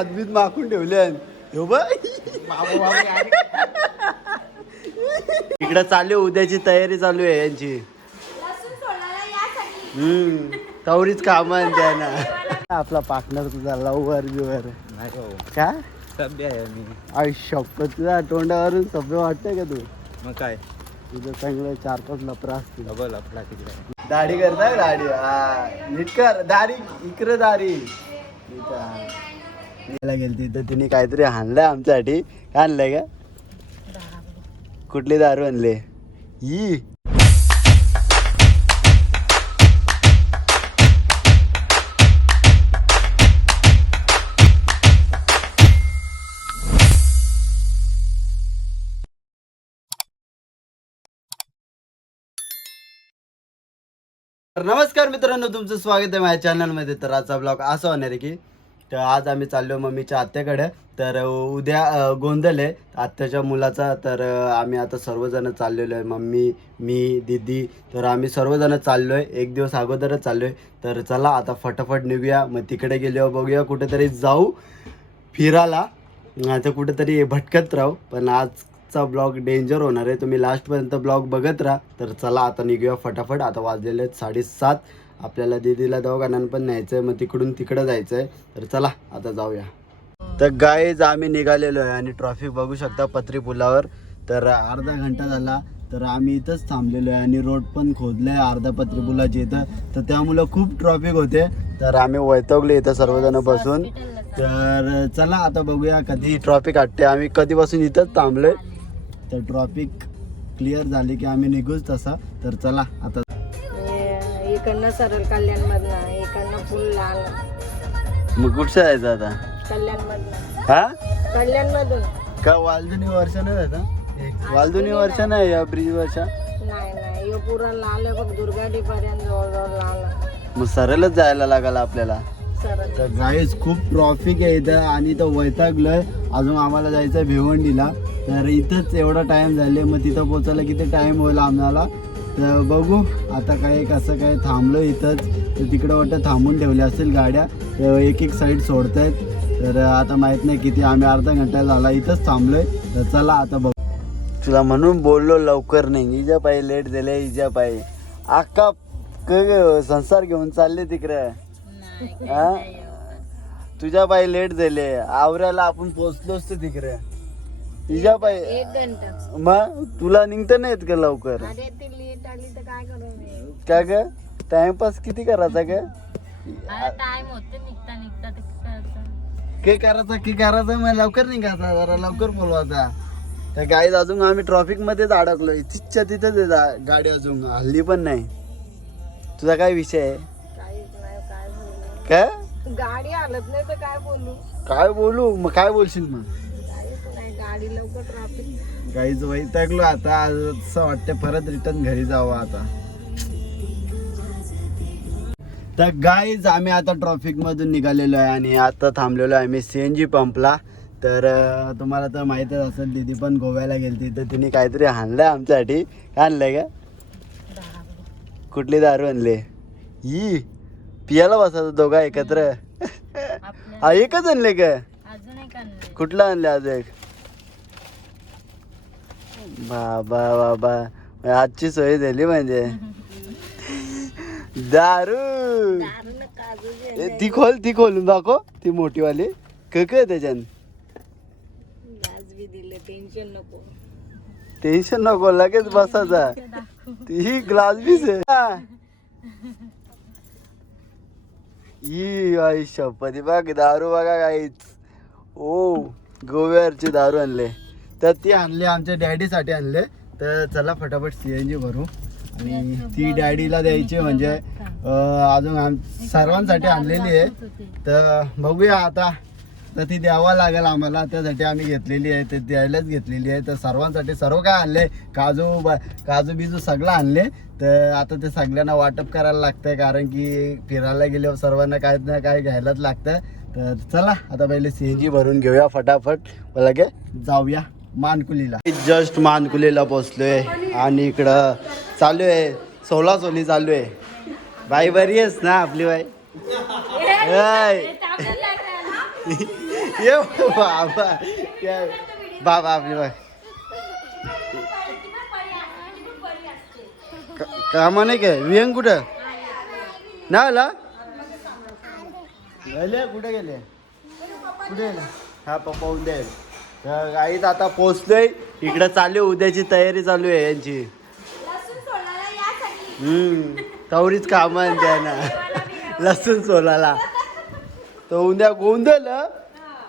हातबीत माखून ठेवले हो बाय. इकडे चालू उद्याची तयारी चालू आहे यांची. तवरीच काम द्या ना. आपला पार्टनर तुझा लवर बिवर का सभ्य आहे मी. आयुष्य तुझ्या तोंडावरून सभ्य वाटतंय का तू? मग काय तुझं चांगलं 4-5 लपरा असतील. डबल आपला तिकडे दाढी करताय दाढी नीट कर दाढी इकडे दाढी गेलती तर तिने काहीतरी आणलंय आमच्यासाठी. काय आणलंय का? कुठली दारू आणले ही? नमस्कार मित्रांनो, तुमचं स्वागत आहे माझ्या चॅनलमध्ये. तर आजचा ब्लॉग असा होणार आहे की तर आज आम्ही चाललो मम्मीच्या आत्याकडे. तर उद्या गोंधळ आहे आत्याच्या मुलाचा. तर आम्ही आता सर्वजण चाललेलो आहे, मम्मी मी दीदी. तर आम्ही सर्वजण चाललो आहे, एक दिवस अगोदरच चाललो आहे. तर चला आता फटाफट निघूया. मग तिकडे गेल्यावर बघूया कुठेतरी जाऊ फिरायला. आता कुठेतरी भटकत राहू. पण आजचा ब्लॉग डेंजर होणार आहे, तुम्ही लास्टपर्यंत ब्लॉग बघत राहा. तर चला आता निघूया फटाफट. आता वाजलेले आहेत 7:30. आपल्याला दीदीला दवाखान्यात पण न्यायचं आहे, मग तिकडून तिकडं जायचं आहे. तर चला आता जाऊया. तर गाईज आम्ही निघालेलो आहे आणि ट्रॉफिक बघू शकता पत्री पुलावर. तर अर्धा घंटा झाला तर आम्ही इथंच थांबलेलो आहे आणि रोड पण खोदलं आहे अर्धा पत्री पुलाच्या इथं. तर त्यामुळं खूप ट्रॉफिक होते. तर आम्ही वैतागलो इथं सर्वजण बसून. तर चला आता बघूया कधी ट्रॉफिक हटते. आम्ही कधीपासून इथंच थांबलोय. तर ट्रॉफिक क्लिअर झाली की आम्ही निघूच तसा. तर चला आता. इकडनं सरळ कल्याण मधनं, इकडनं फुल लाल. मग कुठचं जायचं आता? कल्याण मधनं. हा कल्याण मधून का वालदुनी वर्ष नाही जाता? वालदुनी वर्ष नाही या ब्रिज वर्षा नाही, यो पुरा लाल आहे बघ, दुर्गाडी पर्यंत जवळजवळ लाल आहे. मग सरळच जायला लागल आपल्याला. सरळ तर गाईज खूप ट्रॉफिक आहे इथं आणि इथं वैतागलोय. अजून आम्हाला जायचं आहे भिवंडीला. तर इथंच एवढा टाइम झाले, मग तिथं पोचायला किती टाइम होईल आम्हाला. तर बघू आता काय कसं काय. थांबलो इथंच. तर तिकडं वाटतं थांबून ठेवल्या असेल गाड्या, एक एक साईड सोडत आहेत. तर आता माहीत नाही किती, आम्ही अर्धा घंटा झाला इथंच थांबलोय. तर चला आता बघू. तुला म्हणून बोललो लवकर नाही, हिच्या पायी लेट झाले. हिच्या पायी अख्खा संसार घेऊन चालले तिकडे. हा तुझ्या पायी लेट झाले, आवऱ्याला आपण पोचलो असतो तिकडे. तिच्या पायी 1 घंटा. मग तुला निघता नाही येत का लवकर? अरे ती लेट आली तर काय करू मी? का ग टाइमपास किती करायचा ग? टाइम होते निघता निघता काय करायचं मग लवकर निघायचा, जरा लवकर बोलवायचा. तर गाईज अजून आम्ही ट्रॉफिक मध्येच अडकलो. तिथच्या तिथंच गाडी अजून हल्ली पण नाही. तुझा काय विषय आहे? काहीच नाही. काय बोलू? काय गाडी हालत नाही तर काय बोलू? काय बोलू मग? काय बोलशील मग? काहीच नाही, गाडी लवकर ट्रॅफिक. गाईज वैतागलो आता. असं वाटतं परत रिटर्न घरी जावं आता. तर गाईज आम्ही आता ट्रॉफिक मधून निघालेलो आहे आणि आता थांबलेलो आहे आम्ही CNG पंपला. तर तुम्हाला तर माहीतच असेल, दीदी पण गोव्याला गेलती. तर तिने काहीतरी आणलंय आमच्यासाठी. काय आणलंय का? कुठली दारू आणली ही? पियाला बसायचं दोघा एकत्र? हा एकच आणले का? कुठलं आणले आज एक? बाबा बाबा आजची सोय झाली म्हणजे. दारू ती खोलून दाखव. ती मोठीवाली काय त्याच्यान? टेन्शन नको लगेच बसायचा. ती ग्लास बीस आहे ही. आई शपथ बघ दारू बघा काहीच. ओ गोव्यावरची दारू आणले. तर ती आणले आमच्या डॅडीसाठी आणले. तर चला फटाफट CNG भरू आणि ती डॅडीला द्यायची. म्हणजे अजून सर्वांसाठी आणलेली आहे. तर बघूया आता. तर ती द्यावा लागेल आम्हाला, त्यासाठी आम्ही घेतलेली आहे. ते द्यायलाच घेतलेली आहे. तर सर्वांसाठी सर्व काय आणले, काजू बिजू सगळं आणले. तर आता ते सगळ्यांना वाटप करायला लागतंय, कारण की फिरायला गेल्यावर सर्वांना काय ना काय घ्यायलाच लागतं. तर चला आता पहिले CNG भरून घेऊया फटाफट, लगे जाऊया मानकुलीला. जस्ट मानकुलीला पोचलोय आणि इकडं चालू आहे सोलासोली चालू आहे. बाई बरी आहेस ना आपली बाई? ये बाबा काय बाबा आपली बाय कामा नाही काय विहंग कुठं ना आला गेले कुठे गेले कुठे गेले हा पप्पा उद्या येईल गाईत आता पोचलोय इकडे चालू उद्याची तयारी चालू आहे यांची तवरीच काम आहे त्यांना लसूण सोलाला तो उद्या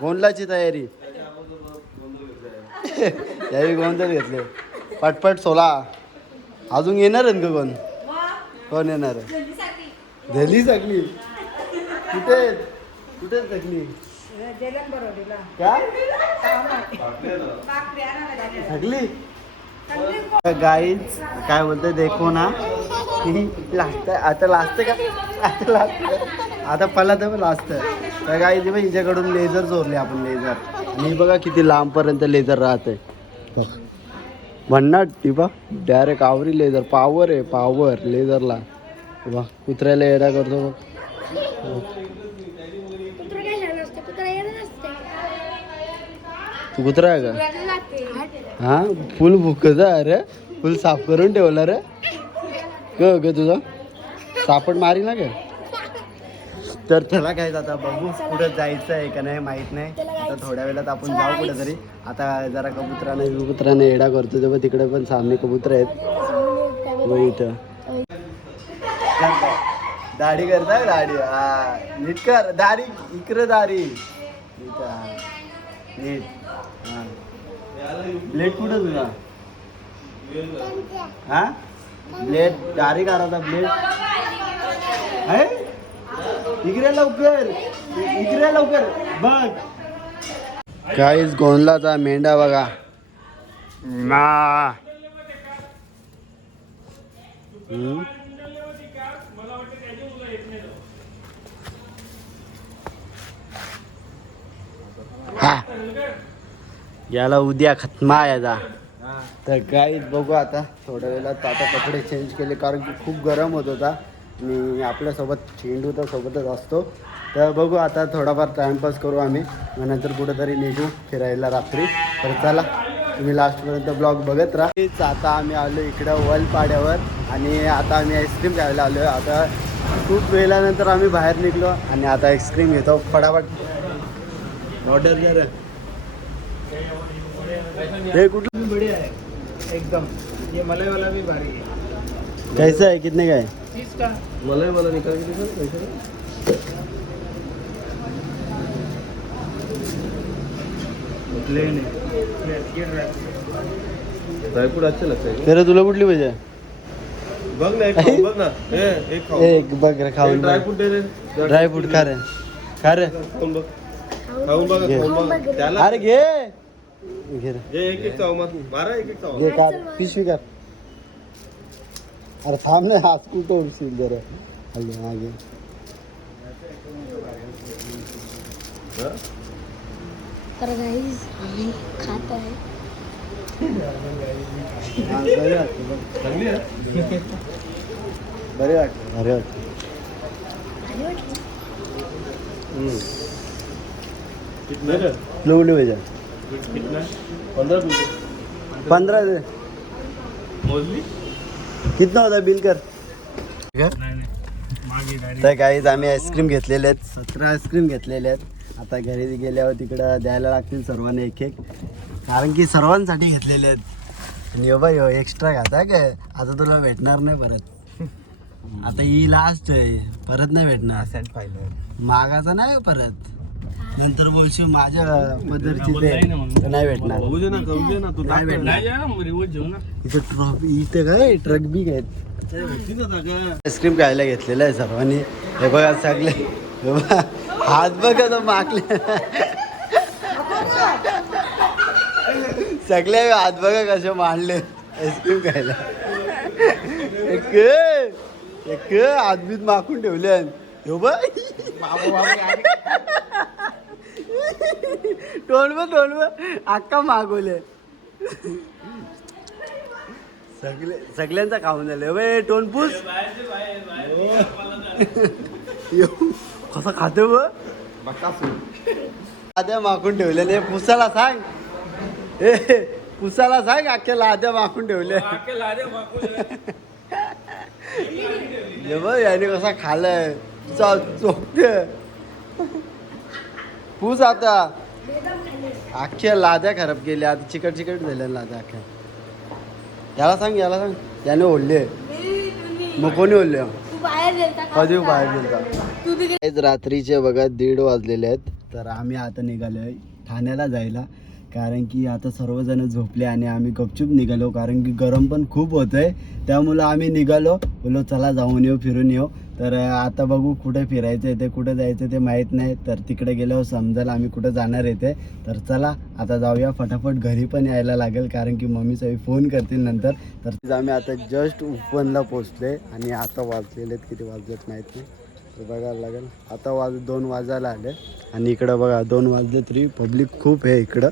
गोंधळाची तयारी त्यावेळी गोंधळ घेतले पटपट सोला अजून येणार का कोण येणार झाली सगळी कुठे कुठे सगळी काय सगळी गाईच काय बोलते देखो ना लास्ट आता लास्ट का आता लास्ट आता पहिला तर लास्ट तर गाई हिच्याकडून लेझर चोरले आपण लेझर आणि बघा किती लांबपर्यंत लेझर राहते भन्नाट ती बा डायरेक्ट आवरी लेझर पावर आहे पावर लेझरला बा कुत्र्याला येडा करतो बघ तू कुत्रा आहे का हा फुल भुकत अरे फुल साफ करून ठेवला रे ग तुझा सापड मारी ना का तर त्याला काय आता बघू कुठं जायचं आहे का नाही माहित नाही आता थोड्या वेळात आपण जाऊ कुठेतरी आता जरा कबुतराने येडा करतो तेव्हा तिकडे पण सामने कबूतर आहेत व इथं दाढी करताय दाढी हा नीट कर दाढी इकडे दाढी इथं नीट हा ब्लेड कुठं तुझा हा ब्लेड दाढी करायचा ब्लेड आहे इकडे लवकर बघ काहीच गोंधळाचा मेंढा बघा ना हा याला उद्या खतमा आहे याचा तर काहीच बघू आता थोड्या वेळात आता कपडे चेंज केले कारण की खूप गरम होत होता आणि आपल्यासोबत चेंडू तर सोबतच असतो तर बघू आता थोडाफार टाइमपास करू आम्ही मग नंतर कुठेतरी निघू फिरायला रात्री तर चला तुम्ही लास्टपर्यंत ब्लॉग बघत राहा आता आम्ही आलो इकडं वलपाड्यावर आणि आता आम्ही आईस्क्रीम खायला आलो आता खूप वेळानंतर आम्ही बाहेर निघलो आणि आता आईस्क्रीम घेतो फटाफट ऑर्डर कर हे कुठलं बढिया आहे एकदम ये मलाई वाला भी भारी है कैसा है कितने का है 30 का मलाई वाला निकाल के देखो कैसा प्लेन है ड्राईफ्रूट अच्छे लगते हैं तेरे तुला कुठली पाहिजे बघ ना एक खाऊ एक बघ रे खाऊन ड्राईफ्रूट दे रे ड्राईफ्रूट खा रे खाऊन बघ त्याला अरे घे घे रे एक चाव मारा एक चाव घे का पिशवी कर अरे थांब ना हात कुठं उचल जरा हल्ली मागे तर गाईस आम्ही खात आहे बरे वाटतं अरे लोवली भेजा 15 दे कितना होता बिल कर तर काहीच आम्ही आईस्क्रीम घेतलेले आहेत 17 आईस्क्रीम घेतलेले आहेत आता घरी गेल्यावर तिकडं द्यायला लागतील सर्वांना एक कारण की सर्वांसाठी घेतलेले आहेत आणि बाई एक्स्ट्रा खाता काय आता तुला भेटणार नाही परत आता ही लास्ट आहे परत नाही भेटणार मागाचा नाही परत नंतर बोलशील माझ्या पदरची ते नाही भेटणार नाही भेटणार इथं ट्रॉफी इथे काय ट्रक बी आहेत आईस्क्रीम खायला घेतलेलं आहे सर्वांनी हे बघा सगळे हात बघा तो मागले सगळे हात बघा कसे मांडले आईस्क्रीम खायला एक हातबीत माखून ठेवले हो बाय तोंड अक्का मागवले सगळ्यांचा खाऊन झाले बाय टोनपूस कसा खाते ब लाद्या माखून ठेवलेले पुसाला सांग. ए पुसाला सांग अख्ख्या लाद्या माखून ठेवले. ये बघ याने कसा खाल्लाय चोखते. पूस आता अख्ख्या लाद्या खराब केल्या. आता चिकट चिकट झाल्या लाद्या अख्ख्या. याला सांग याने ओढले. मग कोणी ओढले कधी बाहेर गेलता. रात्रीचे बघा 1:30 वाजलेले आहेत. तर आम्ही आता निघालोय ठाण्याला जायला. कारण की आता सर्वजण झोपले आणि आम्ही गपचूप निघालो. कारण की गरम पण खूप होतंय. त्यामुळं आम्ही निघालो. बोलो चला जाऊन येऊ फिरून येऊ. तर आता बघू कुठे फिरायचं आहे ते कुठे जायचं ते माहीत नाही. तर तिकडे गेल्यावर समजेल आम्ही कुठं जाणार आहे ते. तर चला आता जाऊया फटाफट. घरी पण यायला लागेल कारण की मम्मी साहेब फोन करतील नंतर. तर आम्ही आता जस्ट उपवनला पोचले आणि आता वाजलेले आहेत किती वाजलेत माहीत नाही. तर बघायला लागेल. आता 2 वाजायला आले आणि इकडं बघा 2 वाजले तरी पब्लिक खूप आहे इकडं.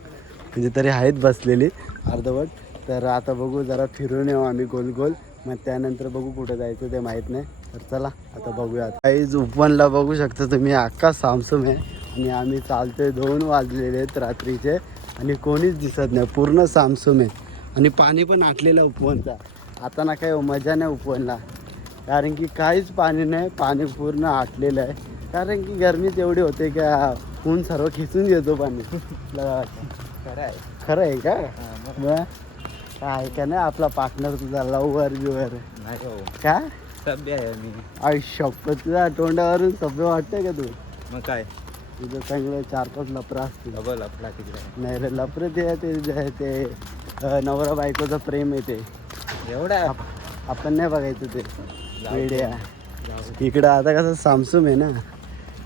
म्हणजे तरी आहेत बसलेली अर्धवट. तर आता बघू जरा फिरून येऊ आम्ही गोल गोल. मग त्यानंतर बघू कुठं जायचं ते माहीत नाही. तर चला आता बघूया. काहीच उपवनला बघू शकता तुम्ही अख्खा सामसूम आहे आणि आम्ही चालतोय. 2 वाजलेले आहेत रात्रीचे आणि कोणीच दिसत नाही. पूर्ण सामसूम आहे आणि पाणी पण आटलेलं उपवनचा. आता ना काही मजा नाही उपवनला कारण की काहीच पाणी नाही. पाणी पूर्ण आटलेलं आहे कारण की गरमीत एवढी होते का ऊन सर्व खिचून घेतो पाणी. खरं आहे का? मग काय का नाही आपला पार्टनर तुझा लवर बिवर का सभ्य आहे मी. आयुष्यपत तुझ्या तोंडावरून सभ्य वाटतंय का तू? मग काय तुझं चांगलं 4-5 लफरा असतील. डबल आपला तिकडे नाही रे लफरे ते नवरा बायकोचं प्रेम आहे ते. एवढा आपण नाही बघायचं ते वेड्या. इकडं आता कसं सामसूम आहे ना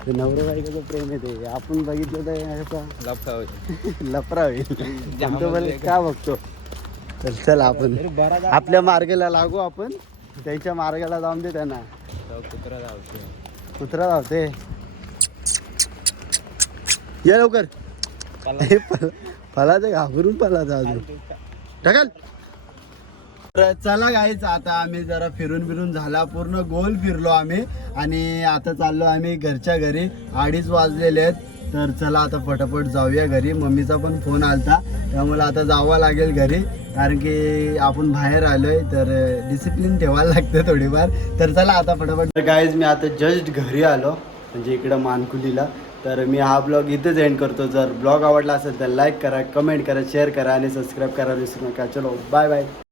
ते नवरा बायकोचं प्रेम आहे ते. आपण बघितलं तर कसं लफरा होईल. का बघतो? तर चल आपण आपल्या मार्गाला लागू. आपण त्यांच्या मार्गाला जाऊन दे त्यांना. कुत्रा धावते या लवकर. पला ते घाबरून पलाचा अजून ढकल. तर चला गाईच आता आम्ही जरा फिरून झाला. पूर्ण गोल फिरलो आम्ही आणि आता चाललो आम्ही घरच्या घरी. 2:30 वाजलेले आहेत. तर चला आता फटाफट जाऊया घरी. मम्मीचा पण फोन आलता त्यामुळे आता जावं लागेल घरी कारण की आपण बाहेर आलोय. तर डिसिप्लिन ठेवायला लागतं थोडीफार. तर चला आता फटाफट. तर गाईज मी आता जस्ट घरी आलो म्हणजे इकडं मानकुलीला. तर मी हा ब्लॉग इथेच एंड करतो. जर ब्लॉग आवडला असेल तर लाईक करा, कमेंट करा, शेअर करा आणि सबस्क्राईब करा विसरू नका. चलो बाय बाय.